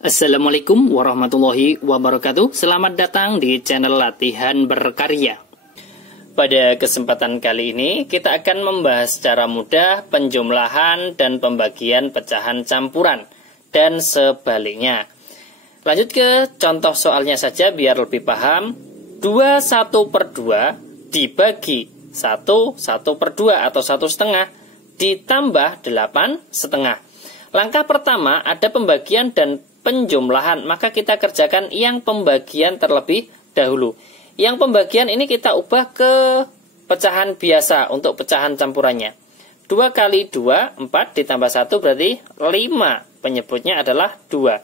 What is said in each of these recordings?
Assalamualaikum warahmatullahi wabarakatuh. Selamat datang di channel Latihan Berkarya. Pada kesempatan kali ini kita akan membahas secara mudah penjumlahan dan pembagian pecahan campuran dan sebaliknya. Lanjut ke contoh soalnya saja biar lebih paham. 2 1/2 dibagi 1 1/2 atau 1/2 ditambah 8/2. Langkah pertama ada pembagian dan penjumlahan, maka kita kerjakan yang pembagian terlebih dahulu. Yang pembagian ini kita ubah ke pecahan biasa untuk pecahan campurannya. 2 kali 2, 4 ditambah 1 berarti 5. Penyebutnya adalah 2.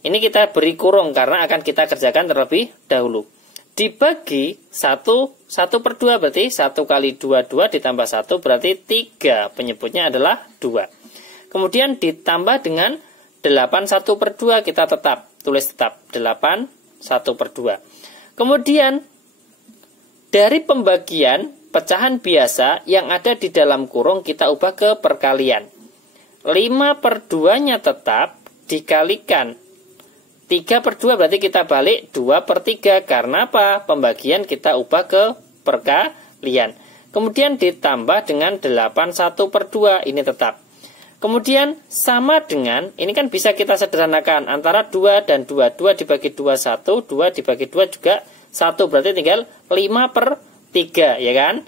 Ini kita beri kurung karena akan kita kerjakan terlebih dahulu. Dibagi 1 1/2 berarti 1 kali 2, 2 ditambah 1 berarti 3. Penyebutnya adalah 2. Kemudian ditambah dengan 8 1/2, kita tulis tetap 8 1/2. Kemudian dari pembagian pecahan biasa yang ada di dalam kurung kita ubah ke perkalian. 5/2-nya tetap dikalikan 3/2 berarti kita balik 2/3. Karena apa? Pembagian kita ubah ke perkalian. Kemudian ditambah dengan 8 1/2, ini tetap. Kemudian sama dengan, ini kan bisa kita sederhanakan antara 2 dan 2. 2 dibagi 2, 1. 2 dibagi 2 juga 1. Berarti tinggal 5/3, ya kan?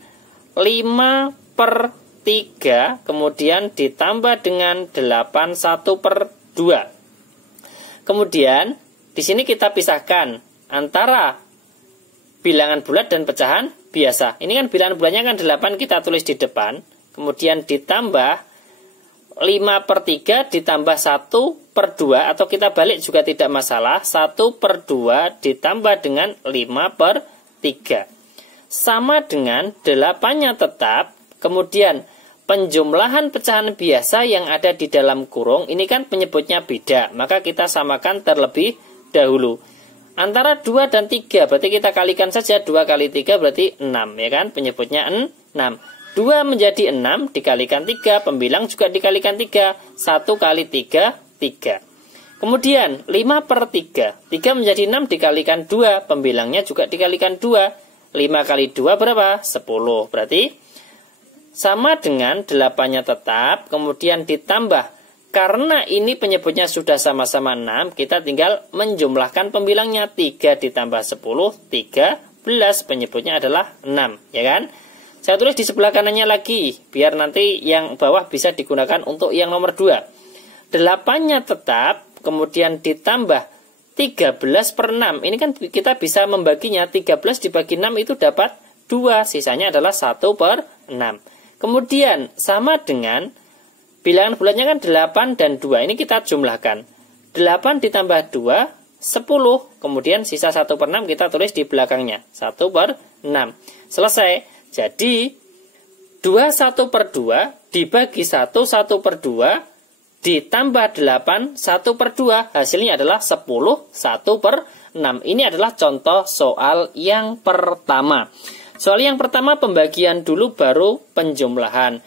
5/3, kemudian ditambah dengan 8 1/2. Kemudian, di sini kita pisahkan antara bilangan bulat dan pecahan biasa. Ini kan bilangan bulatnya kan 8, kita tulis di depan. Kemudian ditambah 5/3 ditambah 1/2 atau kita balik juga tidak masalah. 1/2 ditambah dengan 5/3 sama dengan 8-nya tetap. Kemudian penjumlahan pecahan biasa yang ada di dalam kurung ini kan penyebutnya beda, maka kita samakan terlebih dahulu. Antara 2 dan 3 berarti kita kalikan saja. 2 kali 3 berarti 6, ya kan? Penyebutnya 6. 2 menjadi 6 dikalikan 3, pembilang juga dikalikan 3. 1 kali 3, 3. Kemudian 5/3. 3 menjadi 6 dikalikan 2, pembilangnya juga dikalikan 2. 5 kali 2 berapa? 10. Berarti sama dengan 8-nya tetap, kemudian ditambah. Karena ini penyebutnya sudah sama-sama 6, kita tinggal menjumlahkan pembilangnya. 3 ditambah 10, 13. Penyebutnya adalah 6, ya kan? Saya tulis di sebelah kanannya lagi, biar nanti yang bawah bisa digunakan untuk yang nomor 2. 8-nya tetap, kemudian ditambah 13/6. Ini kan kita bisa membaginya. 13 dibagi 6 itu dapat 2, sisanya adalah 1/6. Kemudian sama dengan bilangan bulatnya kan 8 dan 2. Ini kita jumlahkan. 8 ditambah 2, 10. Kemudian sisa 1/6 kita tulis di belakangnya. 1/6. Selesai. Jadi 2 1/2 dibagi 1 1/2 ditambah 8 1/2. Hasilnya adalah 10 1/6. Ini adalah contoh soal yang pertama. Soal yang pertama pembagian dulu baru penjumlahan.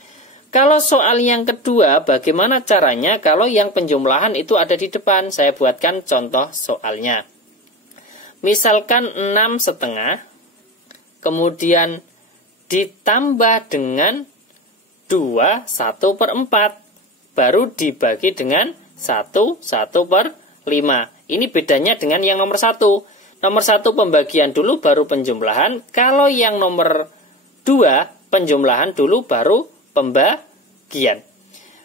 Kalau soal yang kedua bagaimana caranya kalau yang penjumlahan itu ada di depan? Saya buatkan contoh soalnya. Misalkan 6,5 kemudian ditambah dengan 2 1/4 baru dibagi dengan 1 1/5. Ini bedanya dengan yang nomor 1. Nomor 1 pembagian dulu baru penjumlahan. Kalau yang nomor 2 penjumlahan dulu baru pembagian.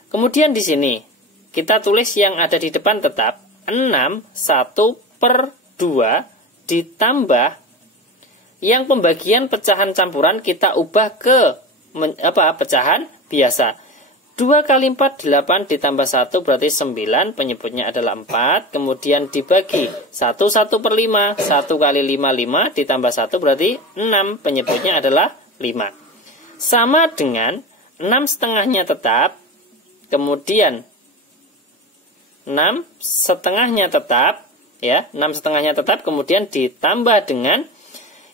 Kemudian di sini kita tulis yang ada di depan tetap 6 1/2 ditambah yang pembagian pecahan campuran kita ubah ke pecahan biasa. 2 kali 4, 8 ditambah 1 berarti 9, penyebutnya adalah 4. Kemudian dibagi 1 1/5, 1 kali 5, 5 ditambah 1 berarti 6, penyebutnya adalah 5. Sama dengan 6/2-nya tetap, kemudian 6/2-nya tetap, ya, 6/2-nya tetap, kemudian ditambah dengan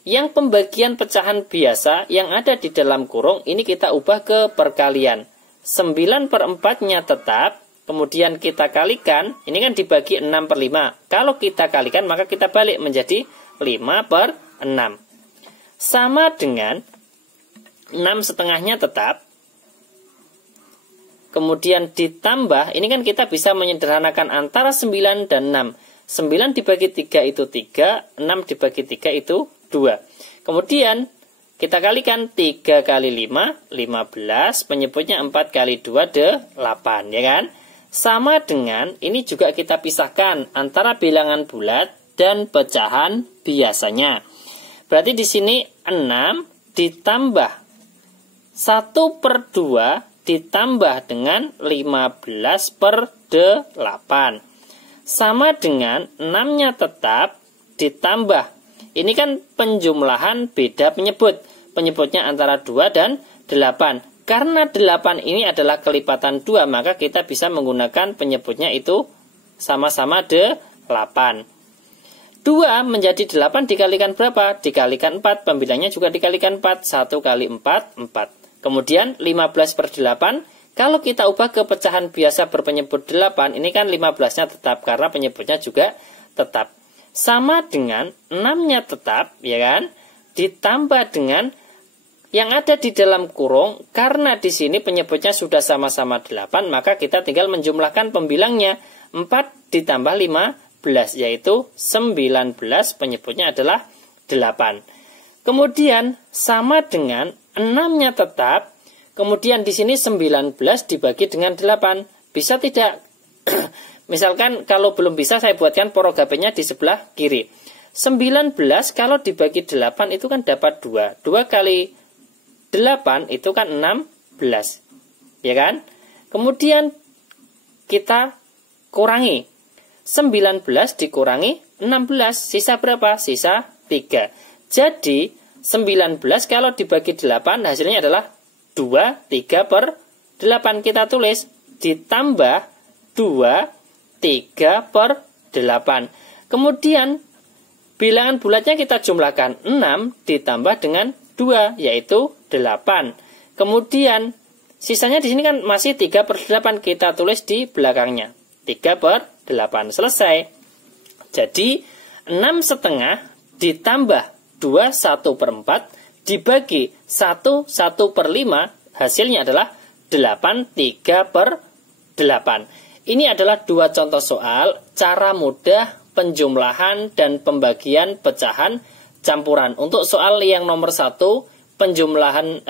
yang pembagian pecahan biasa yang ada di dalam kurung ini kita ubah ke perkalian. 9/4-nya tetap kemudian kita kalikan, ini kan dibagi 6 per 5. Kalau kita kalikan, maka kita balik menjadi 5 per 6. Sama dengan 6 setengahnya tetap. Kemudian ditambah, ini kan kita bisa menyederhanakan antara 9 dan 6. 9 dibagi 3 itu 3, 6 dibagi 3 itu 2. Kemudian kita kalikan 3 kali 5, 15, penyebutnya 4 kali 2, 8, ya kan? Sama dengan, ini juga kita pisahkan antara bilangan bulat dan pecahan biasanya. Berarti di sini 6 ditambah 1 per 2 ditambah dengan 15 per 8. Sama dengan 6-nya tetap ditambah. Ini kan penjumlahan beda penyebut. Penyebutnya antara 2 dan 8. Karena 8 ini adalah kelipatan 2, maka kita bisa menggunakan penyebutnya itu sama-sama 8. 2 menjadi 8 dikalikan berapa? Dikalikan 4, pembilangnya juga dikalikan 4. 1 kali 4, 4. Kemudian 15 per 8, kalau kita ubah ke pecahan biasa berpenyebut 8, ini kan 15-nya tetap, karena penyebutnya juga tetap. Sama dengan 6-nya tetap, ya kan? Ditambah dengan yang ada di dalam kurung, karena di sini penyebutnya sudah sama-sama 8, maka kita tinggal menjumlahkan pembilangnya. 4 ditambah 15, yaitu 19, penyebutnya adalah 8. Kemudian sama dengan 6-nya tetap, kemudian di sini 19 dibagi dengan 8. Bisa tidak? Misalkan kalau belum bisa, saya buatkan porogapenya di sebelah kiri. 19 kalau dibagi 8 itu kan dapat 2. 2 kali 8 itu kan 16, ya kan? Kemudian kita kurangi 19 dikurangi 16, sisa berapa? Sisa 3. Jadi 19 kalau dibagi 8 hasilnya adalah 2, 3 per 8. Kita tulis ditambah 2, 3 per 8. Kemudian bilangan bulatnya kita jumlahkan 6 ditambah dengan 2, yaitu 8. Kemudian sisanya di sini kan masih 3 per 8, kita tulis di belakangnya 3 per 8. Selesai. Jadi 6 setengah ditambah 2 1 per 4 dibagi 1 1 per 5, hasilnya adalah 8 3 per 8. Ini adalah 2 contoh soal cara mudah penjumlahan dan pembagian pecahan campuran. Untuk soal yang nomor 1, penjumlahan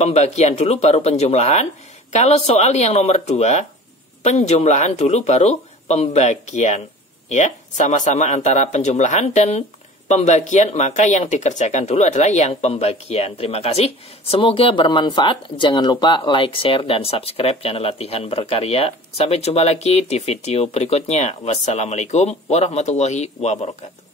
pembagian dulu baru penjumlahan. Kalau soal yang nomor 2, penjumlahan dulu baru pembagian. Ya, sama-sama antara penjumlahan dan pembagian, maka yang dikerjakan dulu adalah yang pembagian. Terima kasih. Semoga bermanfaat. Jangan lupa like, share, dan subscribe channel Latihan Berkarya. Sampai jumpa lagi di video berikutnya. Wassalamualaikum warahmatullahi wabarakatuh.